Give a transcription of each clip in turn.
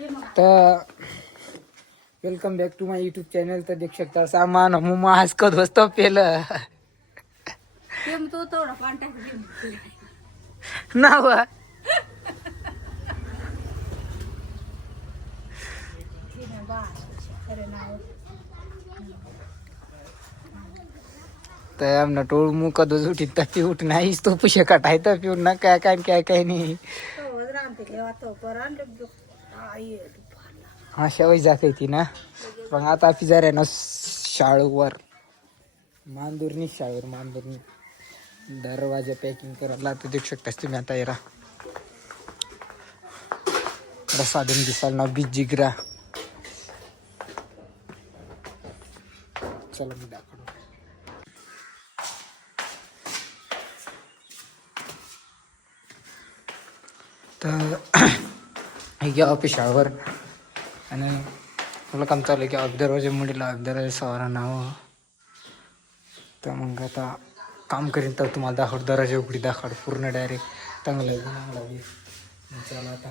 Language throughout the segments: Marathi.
तर welcome back to my YouTube channel. तर देख शकता सामान मुमा हसकत बसतो पेलं ना बा. तर आमना टोळ मुक दोज उठी तपी उठ नाहीच तो पुशे काटाय तर पिऊन ना काय काय काय काय नाही हा शेवई जाते ती ना. पण आता आपली जरा ना शाळेवर मांदूरनी शाळेवर मांदूरनी दरवाजा पॅकिंग करायला तर देऊ शकतास तुम्ही. आता येरा साधन दिसाल ना बीच जिगरा. चला मी दाखवतो. तर हे ऑफिस शाळेवर आणि मला काम चालू आहे की दरवाजा मुडीला दरवाजा सवारा नाव. तर मग आता काम करीन तर तुम्हाला दाखवतो. दरवाजा उघडी दाखवतो पूर्ण डायरेक्ट चांगला चला आता.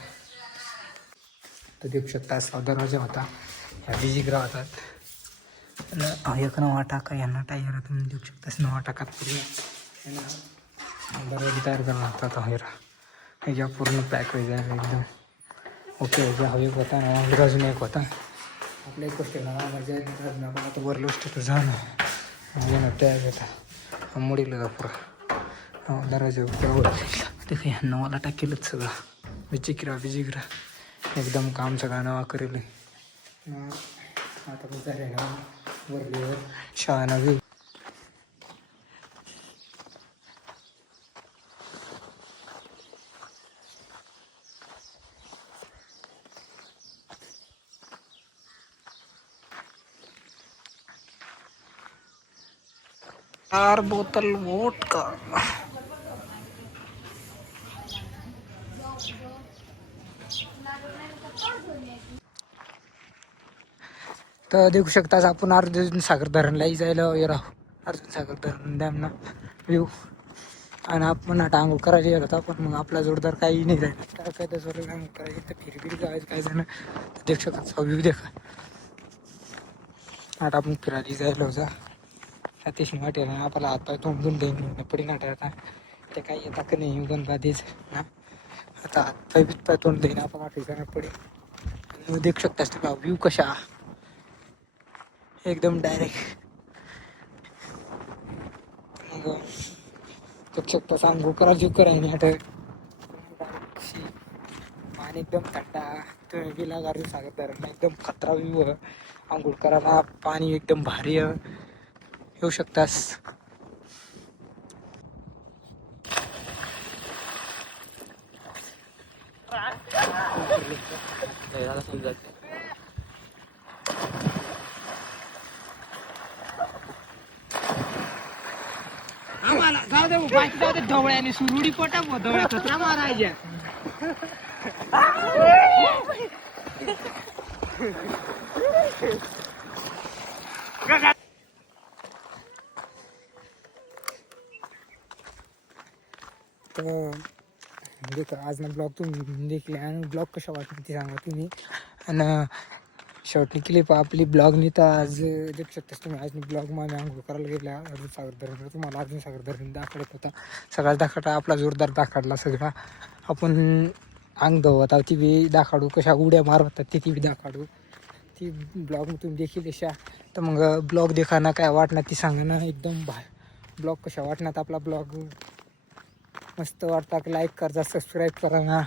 तर देऊ शकता असा दरवाजा होता. ह्या बिजिग्रा होतात आणि एक नवा टाका यांना टायर तुम्ही देऊ शकता. नवा टाकात पूर्ण दरवाजा तयार करणार होता. ह्या पूर्ण पॅक होईल एकदम ओके. हवा होता ना अजून एक होता आपल्या एक गोष्ट ना माझ्या आपण आता वर लोस्ट तर झालं टॅग होता मुडीला जा पुरा दरवाजा ते काही नवाला टाकेलच सगळं बिजिग्रा एकदम काम सगळं नवा करेल. आता पण चालेल ना वरलीवर शहाणा व्यू. चार बोतल वोडका. तर देऊ शकताच आपण अर्जुन सागर धरणलाही जायला राहू. अर्जुन सागर धरण डॅम ना व्ह्यू. आणि आपण आता आंघोळ करायला येत होता पण मग आपला जोरदार काही नाही जायला काय काय त्याच्यावर आंघोळ करायची तर फिरबिरी जायचं काय जण तर देऊ शकता व्ह्यू देखा. आता आपण फिरायला जायला होता सतीश वाटेल ना आपला हातपाय तोंडून देईन पडी नाटे आता ते काही येता का नाही उगन बाधीच ना. आता हातपाय बितपाय तोंड देईन आपण वाटेल पडी. देऊ शकतास तुला व्ह्यू कशा एकदम डायरेक्ट. मग देऊ शकतास आंघोळ करायची आता पाणी एकदम थंडा. तुम्ही गेला गाडी सागर धरण एकदम खतरा व्ह्यू आंघोळ करायला. पाणी एकदम भारी येऊ शकतास. आम्हाला जाऊ दे बाकी जाऊ दे ढवळ्याने सुरुडी पटा ढवळ्या खतरा मारायच्या. तर आज ना ब्लॉग तुम्ही देखील आणि ब्लॉग कशा वाटत ते सांगा तुम्ही. आणि शेवटनी क्लिप आपली ब्लॉगनी तर आज देऊ शकतास तुम्ही. आज ब्लॉग मध्ये आंघोळ करायला गेला अर्जुन सागर धरण. तुम्हाला अर्जुन सागर धरण दाखवत होता सगळ्यात दाखवता आपला जोरदार दाखवला सगळा. आपण अंग धवत ती बी दाखवू कशा उड्या मारवतात ती बी दाखवू ती ब्लॉग तुम्ही देखील अशा. तर मग ब्लॉग देखाना काय वाटणार ती सांगा ना एकदम ब्लॉग कशा वाटणार. आपला ब्लॉग मस्त वाटता लाईक करा सबस्क्राईब करा ना.